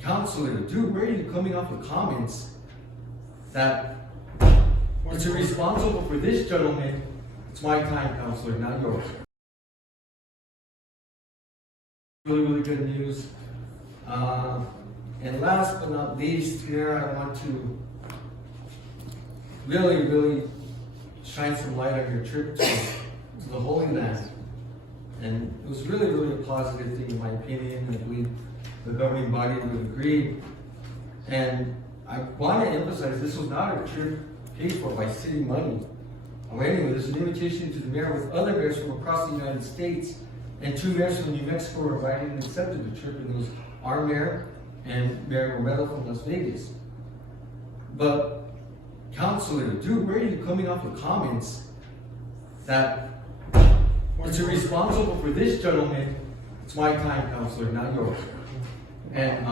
Councilor, dude, where are you coming up with comments that once you're responsible for this gentleman, it's my time, Councilor, not yours. Really good news. And last but not least here, I want to really shine some light on your trip to the Holy Land. And it was really a positive thing in my opinion. I believe the governing body would agree. And I want to emphasize this was not a trip paid for by city money. Anyway, there's an invitation to the mayor with other mayors from across the United States, and 2 mayors from New Mexico were invited and accepted the trip, and it was our mayor and Mayor Romero from Las Vegas. But Councilor, dude, where are you coming up with comments that once you're responsible for this gentleman, it's my time, Councilor, not yours. And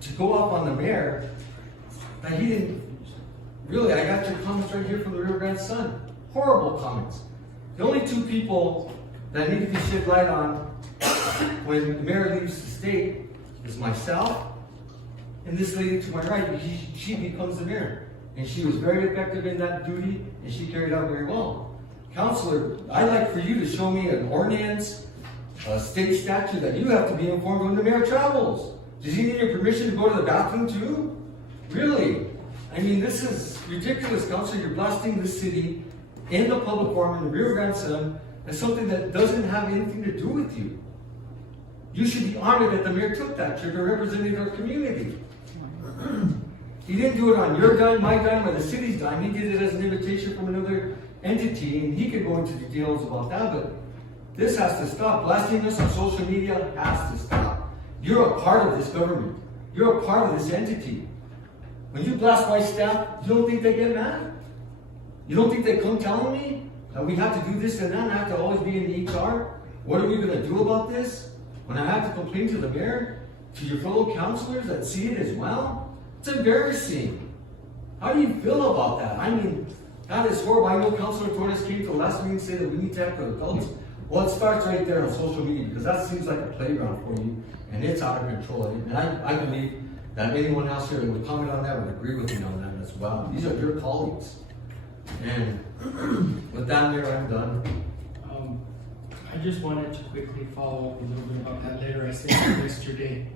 to go off on the mayor, that he didn't, really, I got your comments right here from the Rio Grande Sun. Horrible comments. The only 2 people that need to be shed light on when the mayor leaves the state is myself and this lady to my right. She becomes the mayor. And she was very effective in that duty, and she carried out very well. Councilor, I'd like for you to show me an ordinance, a state statute that you have to be informed when the mayor travels. Does he need your permission to go to the bathroom too? Really? I mean, this is ridiculous, Councilor. You're blasting the city in the public forum in the Rio Grande Sun as something that doesn't have anything to do with you. You should be honored that the mayor took that trip and represented our community. He didn't do it on your dime, my dime, or the city's dime. He did it as an invitation from another entity, and he could go into details about that, but this has to stop. Blasting us on social media has to stop. You're a part of this government. You're a part of this entity. When you blast my staff, you don't think they get mad? You don't think they come telling me that we have to do this and that and I have to always be in the HR? What are we going to do about this? When I have to complain to the mayor, to your fellow councilors that see it as well? It's embarrassing. How do you feel about that? I mean, that is horrible. I know Councilor Torres came to the last meeting and said that we need to act with adults. Well, it starts right there on social media because that seems like a playground for you and it's out of control. And I believe that anyone else here that would comment on that would agree with me on that as well. These are your colleagues. And with that, Mayor, I'm done. I just wanted to quickly follow up a little bit about that letter I sent you yesterday.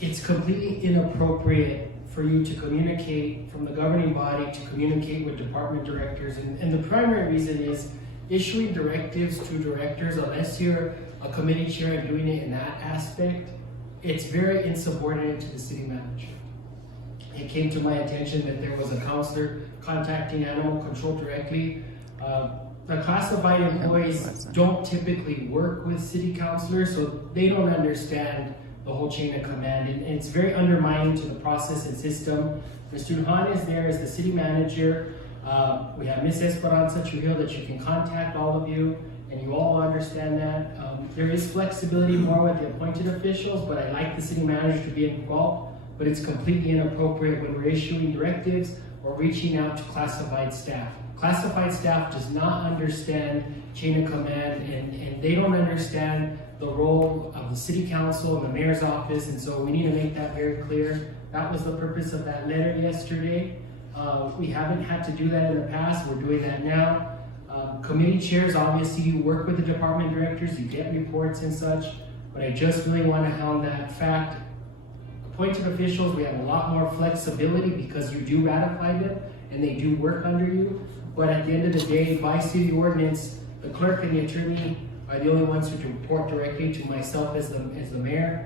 It's completely inappropriate for you to communicate from the governing body to communicate with department directors. And the primary reason is issuing directives to directors, unless you're a committee chair and doing it in that aspect, it's very insubordinate to the city manager. It came to my attention that there was a counselor contacting animal control directly. The classified employees don't typically work with city councilors, so they don't understand the whole chain of command, and it's very undermining to the process and system. Mr. Juan is there as the city manager. We have Ms. Esperanza Trujillo that you can contact, all of you, and you all understand that. There is flexibility more with the appointed officials, but I like the city manager to be involved, but it's completely inappropriate when we're issuing directives or reaching out to classified staff. Classified staff does not understand chain of command, and they don't understand the role of the city council and the mayor's office, and so we need to make that very clear. That was the purpose of that letter yesterday. We haven't had to do that in the past. We're doing that now. Committee chairs, obviously you work with the department directors, you get reports and such, but I just really want to hound that fact. Appointed officials, we have a lot more flexibility because you do ratify them and they do work under you, but at the end of the day, by city ordinance, the clerk and the attorney are the only ones who can report directly to myself as the mayor.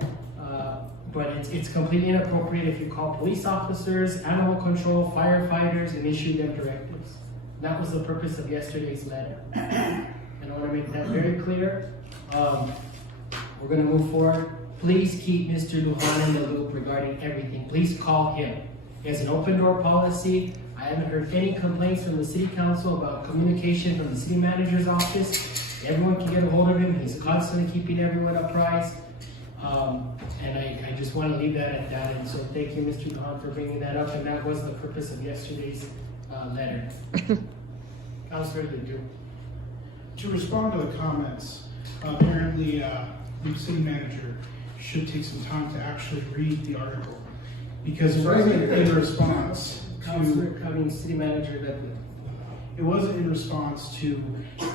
But it's completely inappropriate if you call police officers, animal control, firefighters, and issue them directives. That was the purpose of yesterday's letter. And I want to make that very clear. We're going to move forward. Please keep Mr. Lujan in the loop regarding everything. Please call him. He has an open door policy. I haven't heard any complaints from the city council about communication from the city manager's office. Everyone can get a hold of him. He's constantly keeping everyone apprised. And I just want to leave that at that. And so thank you, Mr. Khan, for bringing that up. And that was the purpose of yesterday's letter. Councilor, you do. To respond to the comments, apparently the city manager should take some time to actually read the article, because it wasn't in response Councilor, to, city manager, that it wasn't in response to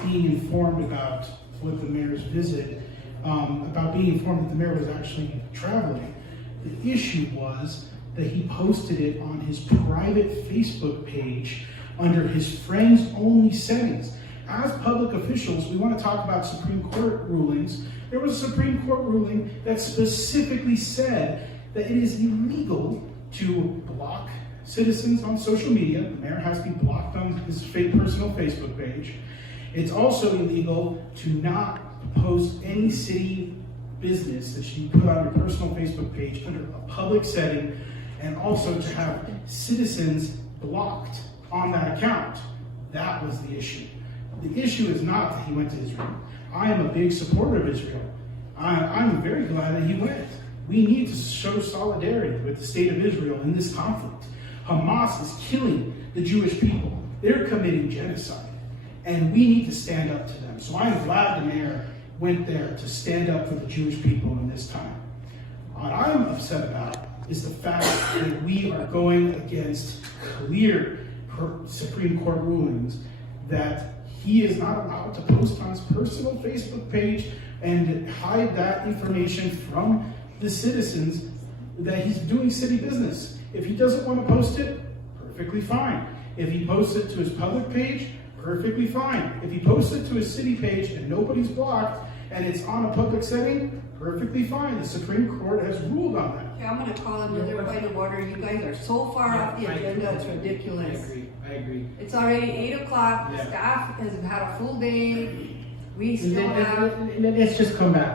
being informed about what the mayor's visit, about being informed that the mayor was actually traveling. The issue was that he posted it on his private Facebook page under his friends only settings. As public officials, we want to talk about Supreme Court rulings. There was a Supreme Court ruling that specifically said that it is illegal to block citizens on social media. The mayor has to be blocked on his personal Facebook page. It's also illegal to not post any city business that you put on your personal Facebook page under a public setting, and also to have citizens blocked on that account. That was the issue. The issue is not that he went to Israel. I am a big supporter of Israel. I'm very glad that he went. We need to show solidarity with the state of Israel in this conflict. Hamas is killing the Jewish people. They're committing genocide. And we need to stand up to them. So I'm glad the mayor went there to stand up for the Jewish people in this time. What I'm upset about is the fact that we are going against clear Supreme Court rulings that he is not allowed to post on his personal Facebook page and hide that information from the citizens that he's doing city business. If he doesn't want to post it, perfectly fine. If he posts it to his public page, perfectly fine. If he posts it to his city page and nobody's blocked and it's on a public setting, perfectly fine. The Supreme Court has ruled on that. Okay, I'm gonna call another point of order. You guys are so far off the agenda, it's ridiculous. I agree. It's already 8 o'clock, Yeah. staff has had a full day, we still have. Let's just come back.